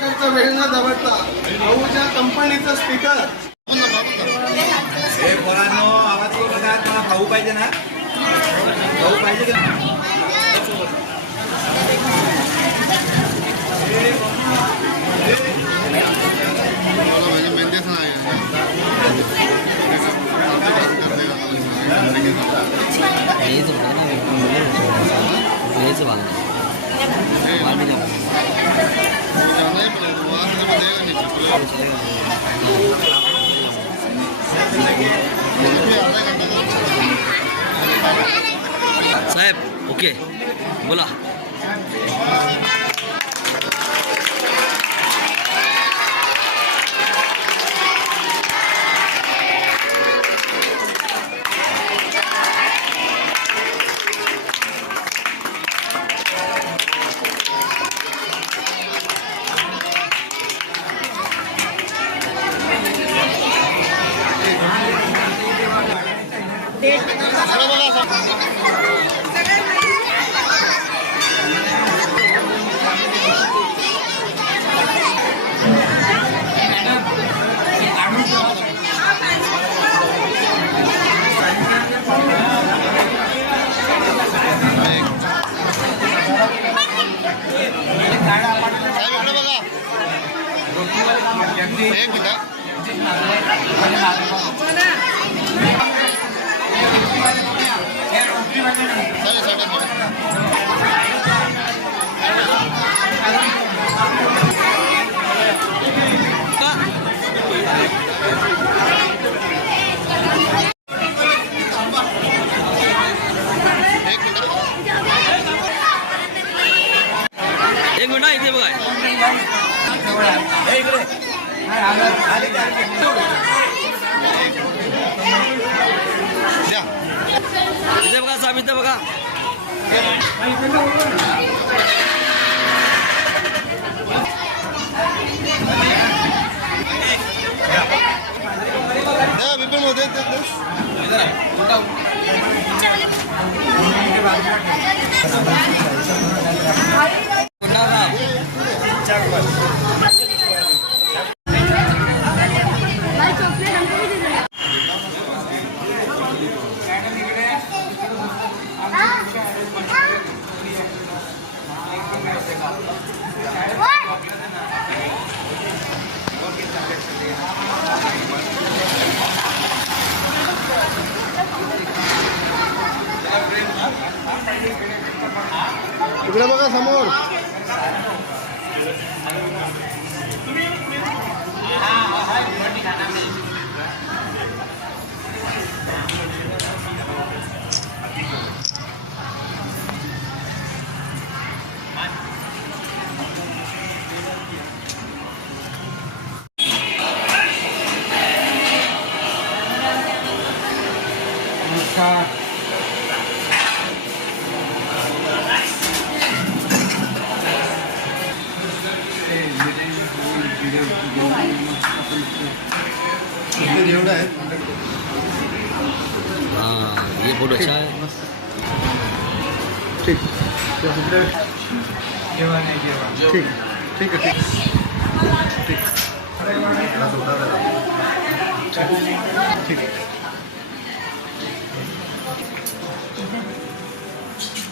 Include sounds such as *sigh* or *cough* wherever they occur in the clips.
प्रकारचा वेळ न दवडता आऊच्या कंपनीचं स्पीकर हे पोरांनो आवाज करू नका तुम्हाला खाऊ पाहिजे ना? खाऊ पाहिजे की? ब्लेज होता ना ब्लेज बांधला साहेब ओके बोला. इथे बघा. साहेब इथे बघा विपिनमध्ये इकडे बघा समोर असा आहे हां ये फोटो अच्छा आहे ठीक ठीक ठीक आहे ठीक ठीक ठीक.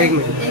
एक मिनिट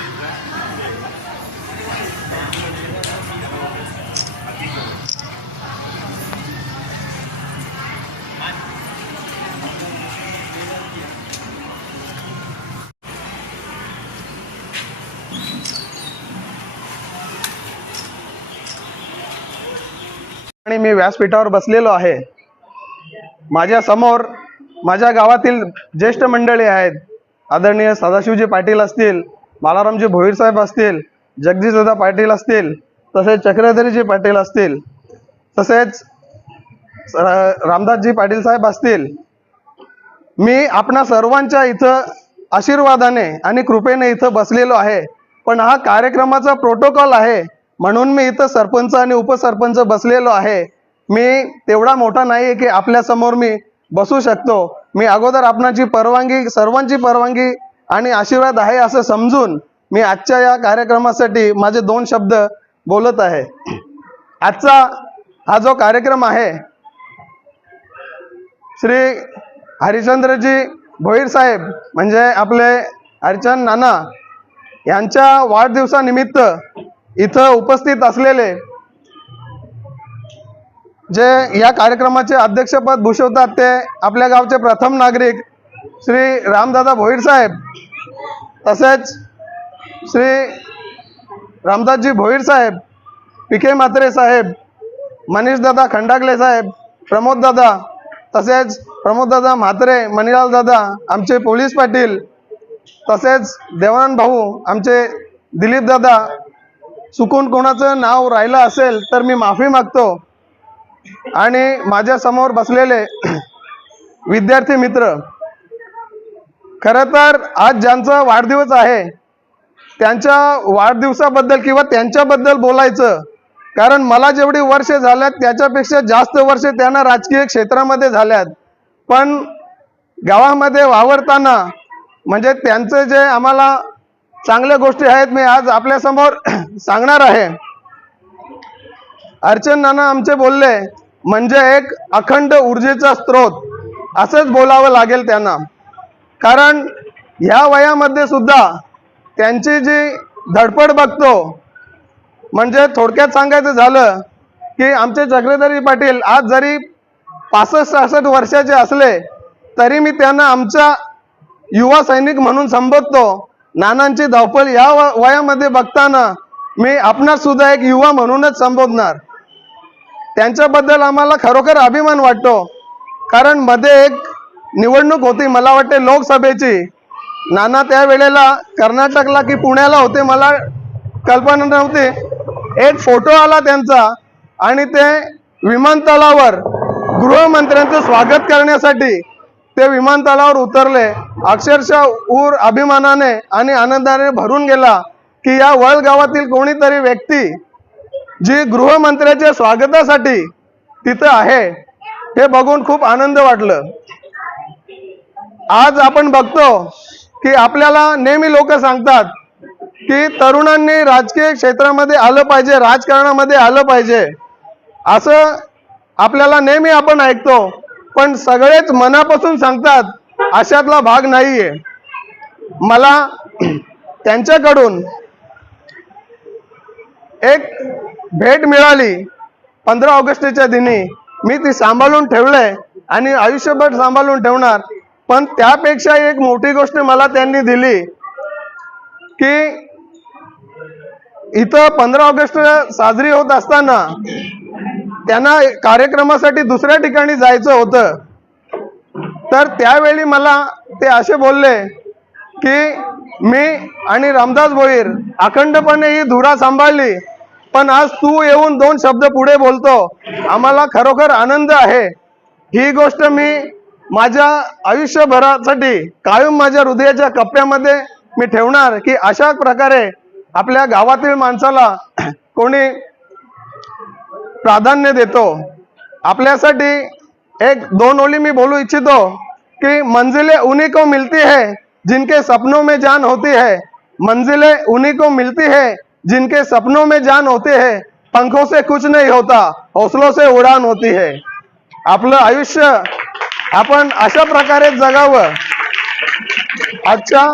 ठिकाणी मी व्यासपीठावर बसलेलो आहे. माझ्यासमोर माझ्या गावातील ज्येष्ठ मंडळी आहेत. आदरणीय सदाशिवजी पाटील असतील बालारामजी भोईर साहेब असतील जगदीशदादा पाटील असतील तसेच चक्रधरीजी पाटील असतील तसेच रामदासजी पाटील साहेब असतील. मी आपणा सर्वांच्या इथं आशीर्वादाने आणि कृपेने इथं बसलेलो आहे. पण हा कार्यक्रमाचा प्रोटोकॉल आहे. म्हणून मी इथं सरपंच आणि उपसरपंच बसलेलो आहे. मी तेवढा मोठा नाही आहे की आपल्यासमोर मी बसू शकतो. मी अगोदर आपणाची परवानगी सर्वांची परवानगी आणि आशीर्वाद आहे असं समजून मी आजच्या या कार्यक्रमासाठी माझे दोन शब्द बोलत आहे. आजचा हा जो कार्यक्रम आहे श्री हरिश्चंद्रजी भोईर साहेब म्हणजे आपले हरिचंद नाना यांच्या वाढदिवसानिमित्त इथं उपस्थित असलेले जे या कार्यक्रमाचे अध्यक्षपद भूषवतात ते आपल्या गावचे प्रथम नागरिक श्री रामदादा भोईर साहेब तसेच श्री रामदासजी भोईर साहेब पिके म्हात्रे साहेब मनीषदादा खंडागले साहेब प्रमोददादा तसेच प्रमोददादा म्हात्रे मणिलाल दादा आमचे पोलीस पाटील तसेच देवानंद भाऊ आमचे दिलीपदादा चुकून कोणाचं नाव राहिलं असेल तर मी माफी मागतो. आणि माझ्यासमोर बसलेले *clears throat* विद्यार्थी मित्र खरं तर आज ज्यांचा वाढदिवस आहे त्यांच्या वाढदिवसाबद्दल किंवा त्यांच्याबद्दल बोलायचं कारण मला जेवढी वर्षे झाल्यात त्याच्यापेक्षा जास्त वर्षे त्यांना राजकीय क्षेत्रामध्ये झाल्यात. पण गावामध्ये वावरताना म्हणजे त्यांचं जे आम्हाला चांगल्या गोष्टी आहेत मी आज आपल्यासमोर सांगणार आहे. अर्चन नाना आमचे बोलले म्हणजे एक अखंड ऊर्जेचा स्रोत. असंच बोलावं लागेल त्यांना. कारण ह्या वयामध्ये सुद्धा त्यांची जी धडपड बघतो म्हणजे थोडक्यात सांगायचं झालं की आमचे चक्रधरी पाटील आज जरी पासष्ट सहासष्ट वर्षाचे असले तरी मी त्यांना आमच्या युवा सैनिक म्हणून संबोधतो. नानांची धावपळ या वयामध्ये बघताना मी आपणास सुद्धा एक युवा म्हणूनच संबोधणार. त्यांच्याबद्दल आम्हाला खरोखर अभिमान वाटतो. कारण मध्ये एक निवडणूक होती मला वाटते लोकसभेची. नाना त्यावेळेला कर्नाटकला की पुण्याला होते मला कल्पना नव्हती. एक फोटो आला त्यांचा आणि ते विमानतळावर गृहमंत्र्यांचं स्वागत करण्यासाठी ते विमानतळावर उतरले. अक्षरशः ऊर अभिमानाने आणि आनंदाने भरून गेला की या वळ गावातील कोणीतरी व्यक्ती जी गृहमंत्र्याच्या स्वागतासाठी तिथं आहे हे बघून खूप आनंद वाटलं. आज आपण बघतो की आपल्याला नेहमी लोक सांगतात की तरुणांनी राजकीय क्षेत्रामध्ये आलं पाहिजे राजकारणामध्ये आलं पाहिजे. असं आपल्याला नेहमी आपण ऐकतो. पण सगळेच मनापासून सांगतात अशातला भाग नाहीये. मला त्यांच्याकडून एक भेट मिळाली पंधरा ऑगस्टच्या दिनी. मी ती सांभाळून ठेवलंय आणि आयुष्यभर सांभाळून ठेवणार. पण त्यापेक्षा एक मोठी गोष्ट मला त्यांनी दिली की इथं पंधरा ऑगस्ट साजरी होत असताना त्यांना कार्यक्रमासाठी दुसऱ्या ठिकाणी जायचं होतं. तर त्यावेळी मला ते असे बोलले की मी आणि रामदास भोईर अखंडपणे ही धुरा सांभाळली पण आज तू येऊन दोन शब्द पुढे बोलतो. आम्हाला खरोखर आनंद आहे. ही गोष्ट मी माझ्या आयुष्यभरासाठी कायम माझ्या हृदयाच्या कप्प्यामध्ये मी ठेवणार की अशा प्रकारे आपल्या गावातील माणसाला कोणी प्राधान्य देतो. आपल्यासाठी एक दोन ओळी मी बोलू इच्छितो कि मंजिलें उन्हीं को मिलती है जिनके सपनों में जान होती है. मंजिलें उन्हीं को मिलती है जिनके सपनों में जान होते हैं. पंखों से कुछ नहीं होता हौसलों से उडान होती है. आपलं आयुष्य आपण अशा प्रकारे जगावं. आजच्या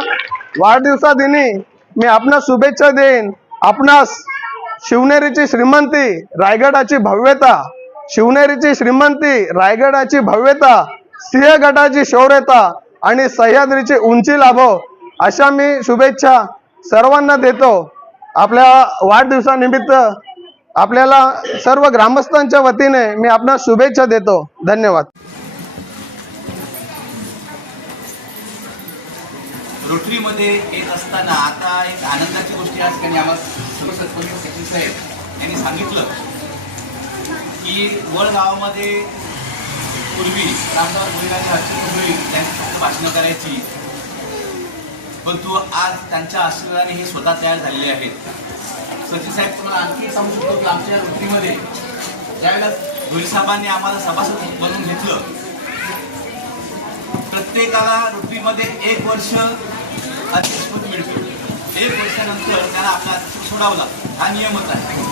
वाढदिवसादिनी मी आपणास शुभेच्छा देईन. आपणास शिवनेरीची श्रीमंती रायगडाची भव्यता. शिवनेरीची श्रीमंती रायगडाची भव्यता. सिंहगडाची शौर्यता आणि सह्याद्रीची उंची लाभो अशा मी शुभेच्छा सर्वांना देतो. आपल्या वाढदिवसानिमित्त आपल्याला सर्व ग्रामस्थांच्या वतीने मी आपणास शुभेच्छा देतो. धन्यवाद. रोटरीमध्ये येत असताना आता एक आनंदाची गोष्टी आज आम्हाला सर्व सचिन साहेब यांनी सांगितलं की वड गावामध्ये पूर्वी रामदास भोईराजे हर्षपूर्वी त्यांची फक्त भाषणं करायची. परंतु आज त्यांच्या आशीर्वादाने हे स्वतः तयार झालेले आहेत. सचिन साहेब तुम्हाला आणखी सांगू शकतो की आमच्या वृत्तीमध्ये ज्यावेळेला भोईर आम्हाला सभासद बनवून घेतलं प्रत्येकाला रोटरीमध्ये एक वर्ष अध्यक्षपद मिळतो. एक वर्षानंतर त्याला आपला अध्यक्ष सोडावं लागतं. हा नियमच आहे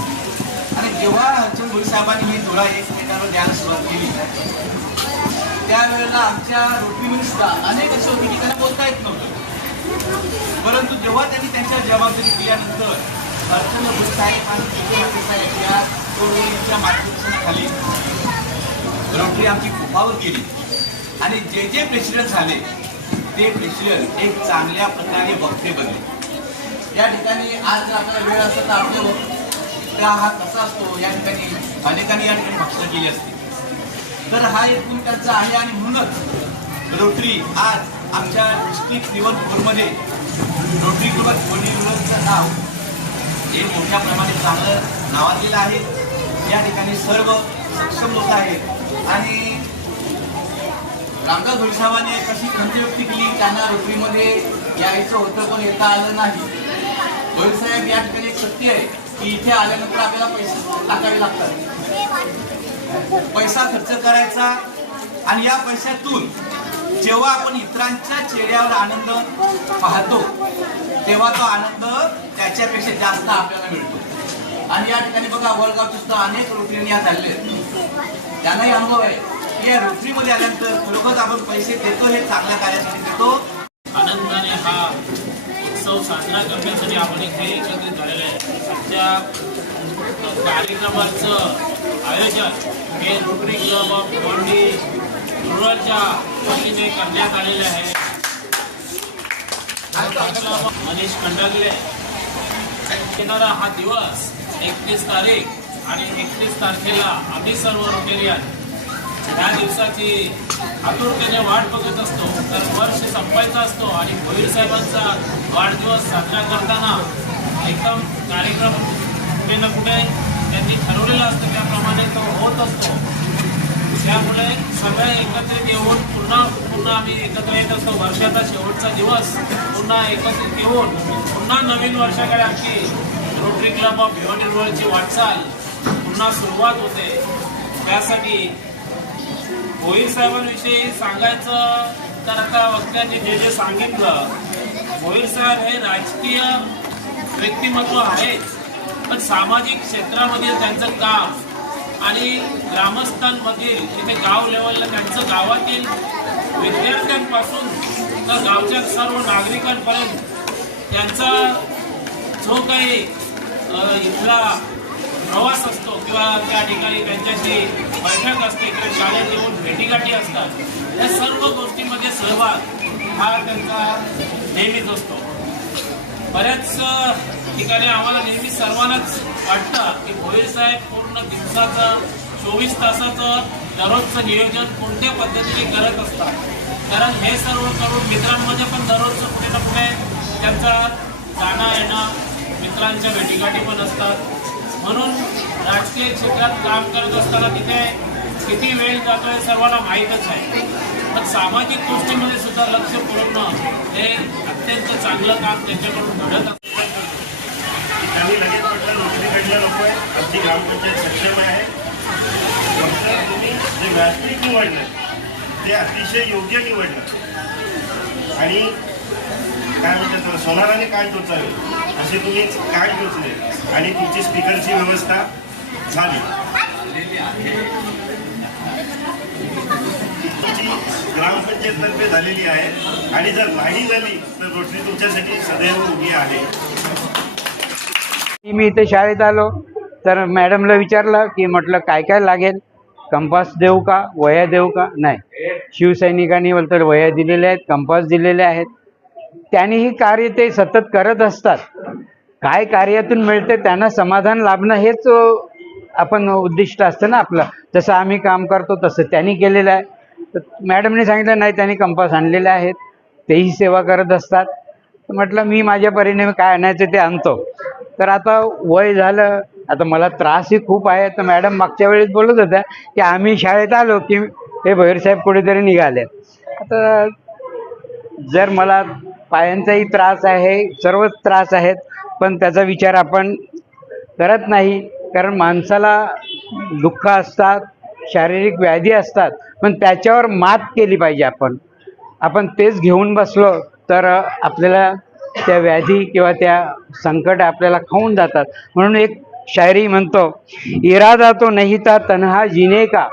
आणि जेव्हा हरचंद भोई साहेबांनी ही धुळा एकमेकांवर द्यायला सुरुवात केली त्यावेळेला आमच्या रोटरीमध्ये सुद्धा अनेक असे होते की त्यांना बोलता येत नव्हतं. परंतु जेव्हा त्यांनी त्यांच्या जबाबदारी दिल्यानंतर हर्षल गुरुसाहेब आणि विजय साहेब या यांच्या मार्गदर्शनाखाली रोटरी आमची कुफावर गेली. आणि जे जे प्रेसिडेंट झाले ते प्रेसिडेंट एक चांगल्या प्रकारे वक्ते बनले. या ठिकाणी आज जर आपल्याला वेळ असेल तर आपले हो- त्या हा कसा असतो या ठिकाणी अनेकांनी या ठिकाणी भाषणं केली असते. तर हा एक गुण त्यांचा आहे आणि म्हणूनच रोटरी आज आमच्या डिस्ट्रिक्ट लेवल फोरमध्ये रोटरी किंवा कोणीचं नाव हे मोठ्या प्रमाणे चांगलं नावाजलेलं आहे. या ठिकाणी सर्व सक्षम लोक आहेत. आणि रामदास भोईसाहेबांनी कशी खंत व्यक्ती केली त्यांना रोटरीमध्ये यायचं होतं पण येता आलं नाही. भोईसाहेब या ठिकाणी एक सत्य आहे की इथे आल्यानंतर आपल्याला पैसे टाकावे लागतात. पैसा खर्च करायचा आणि या पैशातून जेव्हा आपण इतरांच्या चेहऱ्यावर आनंद पाहतो तेव्हा तो आनंद त्याच्यापेक्षा जास्त आपल्याला मिळतो. आणि या ठिकाणी बघा वडगावचे सुद्धा अनेक रोटरी या झाले त्यांनाही अनुभव आहे. की या रोटरीमध्ये आल्यानंतर खरोखर आपण पैसे देतो हे चांगल्या कार्यासाठी देतो. साजरा करण्यासाठी आपण इथे एकत्रित झालेलं आहे. आजच्या कार्यक्रमाचं आयोजन हे रोटरी क्लब ऑफ गोंडी रुरलच्या वतीने करण्यात आलेले आहे. मनीष कंडगले येणारा हा दिवस एकतीस तारीख आणि एकतीस तारखेला आम्ही सर्व रोटेरियन त्या दिवसाची आतुरतेने वाट बघत असतो. तर वर्ष संपायचा असतो आणि भोईर साहेबांचा वाढदिवस साजरा करताना एकदम कार्यक्रम कुठे ना कुठे त्यांनी ठरवलेला असतं. त्याप्रमाणे तो होत असतो. त्यामुळे सगळे एकत्रित येऊन पुन्हा पुन्हा आम्ही एकत्र येत असतो. वर्षाचा शेवटचा दिवस पुन्हा एकत्रित येऊन पुन्हा नवीन वर्षाकडे आमची रोटरी क्लब ऑफ भिवंडी रोडची वाटचाल पुन्हा सुरुवात होते. त्यासाठी भोईर साहेबांविषयी सांगायचं तर आता वक्त्यांनी जे जे सांगितलं भोईर साहेब हे राजकीय व्यक्तिमत्व आहेच पण सामाजिक क्षेत्रामध्ये त्यांचं काम आणि ग्रामस्थांमधील तिथे गाव लेवलला त्यांचं गावातील विद्यार्थ्यांपासून तर गावच्या सर्व नागरिकांपर्यंत त्यांचा जो काही इथला प्रवास असतो किंवा त्या ठिकाणी त्यांच्याशी बैठक असते किंवा शाळेत येऊन भेटीगाठी असतात. या सर्व गोष्टीमध्ये सहभाग हा त्यांचा नेहमीच असतो. बऱ्याच ठिकाणी आम्हाला नेहमी सर्वांनाच वाटतं की भोईर साहेब पूर्ण दिवसाचं चोवीस तासाचं दररोजचं नियोजन कोणत्या पद्धतीने करत असतात? कारण हे सर्व करून मित्रांमध्ये पण दररोजचं कुठे ना कुठे त्यांचा जाणं येणं मित्रांच्या भेटीगाठी पण असतात. म्हणून राजकीय क्षेत्रात काम करत असताना तिथे किती वेळ जातो हे सर्वांना माहीतच आहे. पण सामाजिक गोष्टीमध्ये सुद्धा लक्ष पुरवणं हे अत्यंत चांगलं काम त्यांच्याकडून घडत असतं. त्यांनी लगेच म्हटलं नोकरीकडलं नको आहे आमची ग्रामपंचायत सक्षम आहे. फक्त तुम्ही जे व्यासपीठ निवडलं ते अतिशय योग्य निवडलं. आणि काय म्हणतात त्याला, सोनाराने काय टोचावे? असे तुम्ही काय टोचले? आणि तुमची स्पीकरची व्यवस्था झाली. तुमची ग्रामपंचायततर्फे झालेली आहे. आणि जर नाही झाली तर रोटरी तुमच्यासाठी सदैव उभी आहे. मी इथे शाळेत आलो. तर मॅडमला विचारलं की म्हटलं काय काय लागेल? कंपास देऊ का? वह्या देऊ का? नाही. शिवसैनिकांनी बोलतात वह्या दिलेल्या आहेत कंपास दिलेले आहेत. त्यांनीही कार्य ते सतत करत असतात. काय कार्यातून मिळते त्यांना समाधान लाभणं हेच आपण उद्दिष्ट असतं ना आपलं. जसं आम्ही काम करतो तसं त्यांनी केलेलं आहे. तर मॅडमने सांगितलं नाही त्यांनी कंपास आणलेले आहेत. तेही सेवा करत असतात. म्हटलं मी माझ्या परीने काय आणायचं ते आणतो. तर आता वय झालं आता मला त्रासही खूप आहे. तर मॅडम मागच्या वेळेस बोलत होत्या की आम्ही शाळेत आलो की हे भैरसाहेब कुठेतरी निघाले. आता जर मला पायांचाही त्रास आहे सर्वच त्रास आहेत पण त्याचा विचार आपण करत नाही. कारण माणसाला दुःख असतात शारीरिक व्याधी असतात पण त्याच्यावर मात केली पाहिजे आपण. आपण तेच घेऊन बसलो तर आपल्याला त्या व्याधी किंवा त्या संकट आपल्याला खाऊन जातात. म्हणून एक शायरी म्हणतो इरादा तो नाही था तन्हा जिने का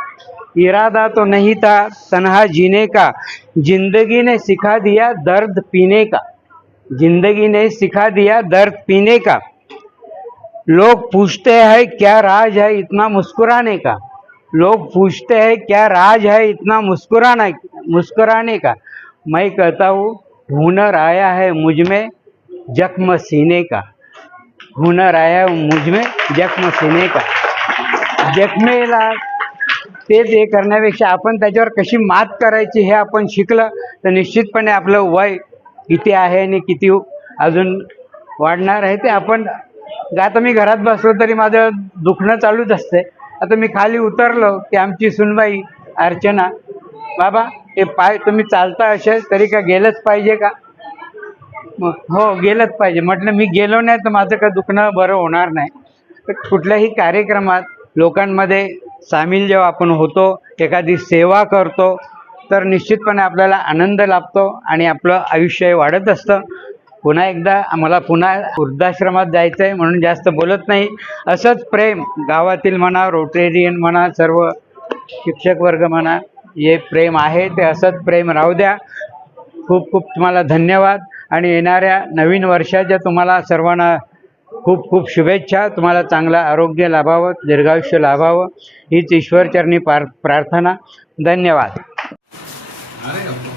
इरादा तो नहीं था तनहा जीने का। ज़िंदगी ने सिखा दिया दर्द पीने का। ज़िंदगी ने सिखा दिया दर्द पीने का। लोग पूछते हैं, क्या राज है इतना मुस्कुराने का? लोग पूछते हैं, क्या राज है इतना मुस्कुराना, मुस्कुराने का? मैं कहता हूँ, हुनर आया है मुझमें जख्म सीने का। हुनर आया है मुझमें जख्म सीने का। जखमेला तेच हे करण्यापेक्षा आपण त्याच्यावर कशी मात करायची हे आपण शिकलं तर निश्चितपणे आपलं वय किती आहे आणि किती अजून वाढणार आहे ते आपण आता मी घरात बसलो तरी माझं दुखणं चालूच असते. आता मी खाली उतरलो की आमची सुनबाई अर्चना बाबा हे पाय तुम्ही चालता असे तरी का गेलंच पाहिजे का? मग हो गेलंच पाहिजे. म्हटलं मी गेलो नाही तर माझं का दुखणं बरं होणार नाही. तर कुठल्याही कार्यक्रमात लोकांमध्ये सामील जेव्हा आपण होतो एखादी सेवा करतो तर निश्चितपणे आपल्याला आनंद लाभतो आणि आपलं आयुष्य वाढत असतं. पुन्हा एकदा आम्हाला पुन्हा वृद्धाश्रमात जायचं आहे म्हणून जास्त बोलत नाही. असंच प्रेम गावातील म्हणा रोटेरियन म्हणा सर्व शिक्षक वर्ग म्हणा हे प्रेम आहे ते असंच प्रेम राहू द्या. खूप खूप तुम्हाला धन्यवाद. आणि येणाऱ्या नवीन वर्षाच्या तुम्हाला सर्वांना खूप खूप शुभेच्छा. तुम्हाला चांगलं आरोग्य लाभावं दीर्घायुष्य लाभावं. हीच ईश्वरचरणी पार प्रार्थना. धन्यवाद. अरे